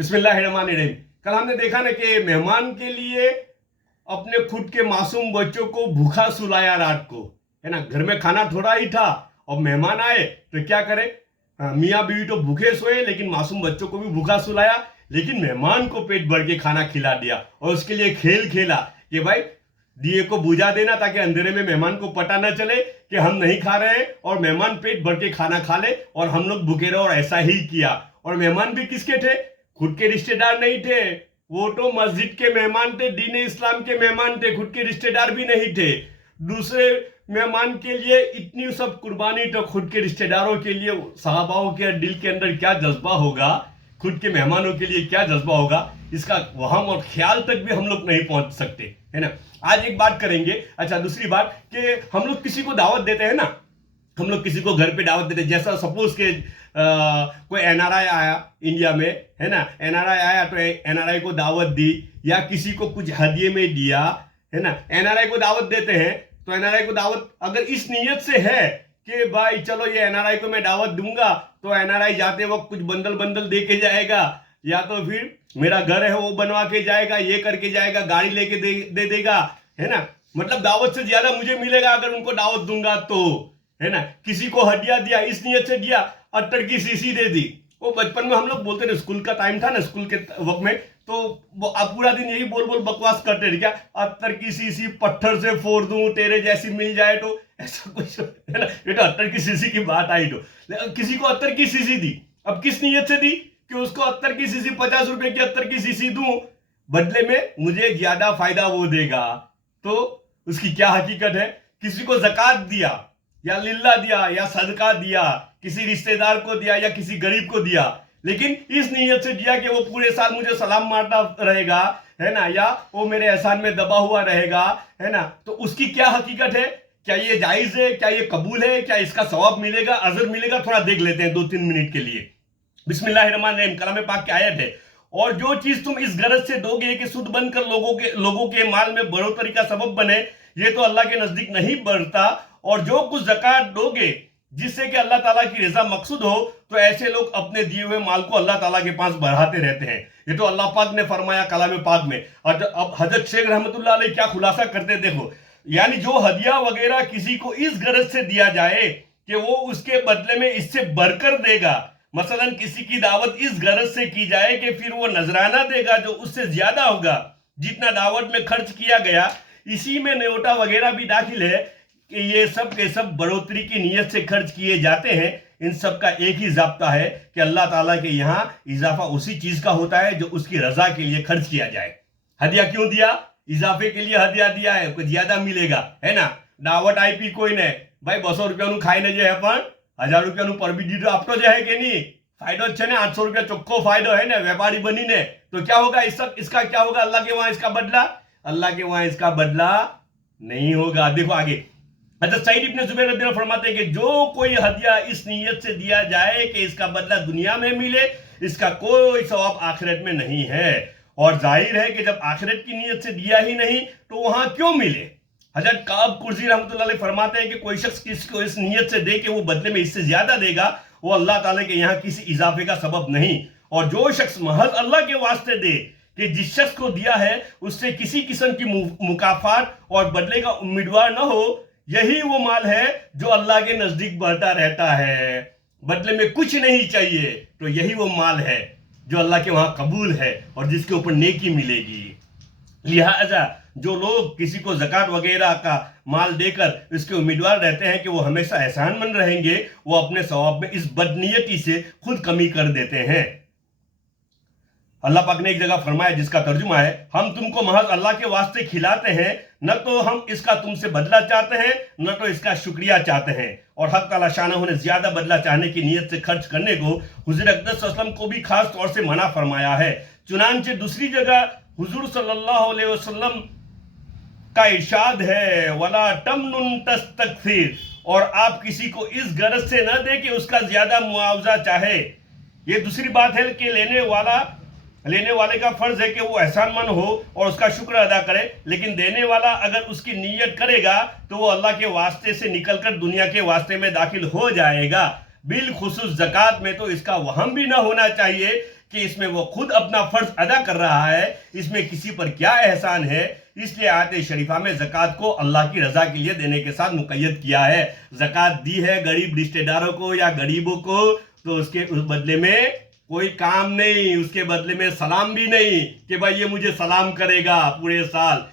बिस्मिल्लाहिर्रहमानिर्रहीम। कल हमने देखा ना कि मेहमान के लिए अपने खुद के मासूम बच्चों को भूखा सुलाया रात को, है ना। घर में खाना थोड़ा ही था और मेहमान आए तो क्या करे, मियाँ बीवी तो भूखे सोए लेकिन मासूम बच्चों को भी भूखा सुलाया, लेकिन मेहमान को पेट भर के खाना खिला दिया और उसके लिए खेल खेला कि भाई दिए को बुझा देना ताकि अंधेरे में मेहमान को पता न चले कि हम नहीं खा रहे हैं और मेहमान पेट भर के खाना खा ले और हम लोग भूखे रहे। और ऐसा ही किया। और मेहमान भी किसके थे? खुद के रिश्तेदार नहीं थे, वो तो मस्जिद के मेहमान थे, दीन इस्लाम के मेहमान थे, खुद के रिश्तेदार भी नहीं थे। दूसरे मेहमान के लिए इतनी सब कुर्बानी, तो खुद के रिश्तेदारों के लिए सहाबाओं के दिल के अंदर क्या जज्बा होगा, खुद के मेहमानों के लिए क्या जज्बा होगा, इसका वहम और ख्याल तक भी हम लोग नहीं पहुंच सकते, है ना। आज एक बात करेंगे। अच्छा, दूसरी बात कि हम लोग किसी को दावत देते हैं ना, हम लोग किसी को घर पे दावत देते, जैसा सपोज के कोई एनआरआई आया इंडिया में, है ना, एनआरआई आया तो एनआरआई को दावत दी या किसी को कुछ हदिये में दिया, है ना। एनआरआई को दावत देते हैं तो एनआरआई को दावत अगर इस नीयत से है कि भाई चलो ये एनआरआई को मैं दावत दूंगा, तो एनआरआई जाते वक्त कुछ बंडल बंडल दे के जाएगा, या तो फिर मेरा घर है वो बनवा के जाएगा, ये करके जाएगा, गाड़ी लेके दे देगा, है ना। मतलब दावत से ज्यादा मुझे मिलेगा अगर उनको दावत दूंगा तो, है ना। किसी को हदिया दिया, इस नीयत से दिया, अत्तर की शीशी दे दी। वो बचपन में हम लोग बोलते थे, स्कूल का टाइम था ना, स्कूल के वक्त में, तो आप पूरा दिन यही बोल बोल बकवास करते थे, क्या अत्तर की शीशी पत्थर से फोड़ दूं तेरे जैसी मिल जाए, तो ऐसा कुछ, है ना। ये तो अत्तर की शीशी की बात आई। तो किसी को अत्तर की शीशी दी, अब किस नीयत से दी कि उसको अत्तर की शीशी 50 रुपए की अत्तर की शीशी दूं, बदले में मुझे ज्यादा फायदा वो देगा, तो उसकी क्या हकीकत है। किसी को ज़कात दिया या लिल्ला दिया या सदका दिया, किसी रिश्तेदार को दिया या किसी गरीब को दिया, लेकिन इस नीयत से दिया कि वो पूरे साल मुझे सलाम मारता रहेगा, है ना, या वो मेरे एहसान में दबा हुआ रहेगा, है ना, तो उसकी क्या हकीकत है, क्या ये जायज है, क्या ये कबूल है, क्या इसका सवाब मिलेगा, अजर मिलेगा, थोड़ा देख लेते हैं 2-3 मिनट के लिए। बिस्मिल्लाहिर्रहमानिर्रहीम। कलाम पाक की आयत है, और जो चीज तुम इस गरज से दोगे कि सुद बनकर लोगों के माल में बढ़ोतरी का सबब बने, ये तो अल्लाह के नजदीक नहीं बढ़ता। और जो कुछ ज़कात दोगे जिससे कि अल्लाह ताला की रजा मकसूद हो, तो ऐसे लोग अपने दिए हुए माल को अल्लाह ताला के पास बढ़ाते रहते हैं। ये तो अल्लाह पाक ने फरमाया कलाम पाक में। और अब हजरत शेख रहमतुल्लाह अलैह क्या खुलासा करते देखो, यानी जो हदिया वगैरह किसी को इस गरज से दिया जाए कि वो उसके बदले में इससे बढ़कर देगा, मसलन किसी की दावत इस गरज से की जाए कि फिर वो नजराना देगा जो उससे ज्यादा होगा, जितना दावत में खर्च किया गया, इसी में न्योता वगैरह भी दाखिल है कि ये सब के सब बढ़ोतरी की नीयत से खर्च किए जाते हैं। इन सब का एक ही ज़ाब्ता है कि अल्लाह ताला के यहाँ इजाफा उसी चीज का होता है जो उसकी रजा के लिए खर्च किया जाए। हदिया क्यों दिया? इजाफे के लिए हदिया दिया है, कुछ ज्यादा मिलेगा, है ना। दावत आई पी कोई ने भाई 200 रुपया खाई ने जो है, पण 1000 रुपया पर भी दी तो आपको जो है कि नहीं फायदो છે ને 800 रुपया चोख्खो फायदो है ना व्यापारी बनी ने, तो क्या होगा इसका क्या होगा? अल्लाह के वहां इसका बदला, अल्लाह के वहां इसका बदला नहीं होगा। देखो आगे हज़रत सईद इब्न जुबैर रज़ियल्लाहु अन्हु फरमाते हैं कि जो कोई हदिया इस नीयत से दिया जाए कि इसका बदला दुनिया में मिले, इसका कोई सवाब आखिरत में नहीं है। और जाहिर है कि जब आखिरत की नीयत से दिया ही नहीं तो वहां क्यों मिले। हजरत काब कुर्जी रहमतुल्लाह अलैह फरमाते हैं कि कोई शख्स किसको इस नीयत से दे कि वो बदले में इससे ज्यादा देगा, वो अल्लाह ताला के यहाँ किसी इजाफे का सबब नहीं। और जो शख्स महज अल्लाह के वास्ते दे कि जिस शख्स को दिया है उससे किसी किस्म की मुकाफात और बदले का उम्मीदवार न हो, यही वो माल है जो अल्लाह के नजदीक बढ़ता रहता है, बदले में कुछ नहीं चाहिए, तो यही वो माल है जो अल्लाह के वहां कबूल है और जिसके ऊपर नेकी मिलेगी। लिहाजा जो लोग किसी को ज़कात वगैरह का माल देकर इसके उम्मीदवार रहते हैं कि वो हमेशा एहसानमंद रहेंगे, वो अपने सवाब में इस बदनीयती से खुद कमी कर देते हैं। अल्लाह पाक ने एक जगह फरमाया जिसका तर्जुमा है, हम तुमको महज अल्लाह के वास्ते खिलाते हैं, न तो हम इसका तुमसे बदला चाहते हैं न तो इसका शुक्रिया चाहते हैं। और हक ताला शानहू ने ज्यादा बदला चाहने की नीयत से खर्च करने को हुजूर अक़दस सल्लल्लाहु अलैहि वसल्लम को भी खास तौर से मना फरमाया है। चुनांचे दूसरी जगह हुजूर सल्लल्लाहु अलैहि वसल्लम का इरशाद है, वला तमनुन तस्तकसिर, और आप किसी को इस गरज से न दे कि उसका ज्यादा मुआवजा चाहे। ये दूसरी बात है कि लेने वाले का फर्ज है कि वो एहसानमंद हो और उसका शुक्र अदा करे, लेकिन देने वाला अगर उसकी नीयत करेगा तो वो अल्लाह के वास्ते से निकलकर दुनिया के वास्ते में दाखिल हो जाएगा। बिलखुसूस ज़कात में तो इसका वहम भी ना होना चाहिए कि इसमें वो खुद अपना फर्ज अदा कर रहा है, इसमें किसी पर क्या एहसान है। इसलिए आयत शरीफा में ज़कात को अल्लाह की रजा के लिए देने के साथ मुक़य्यद किया है। ज़कात दी है गरीब रिश्तेदारों को या गरीबों को, तो उसके उस बदले में कोई काम नहीं, उसके बदले में सलाम भी नहीं कि भाई ये मुझे सलाम करेगा पूरे साल।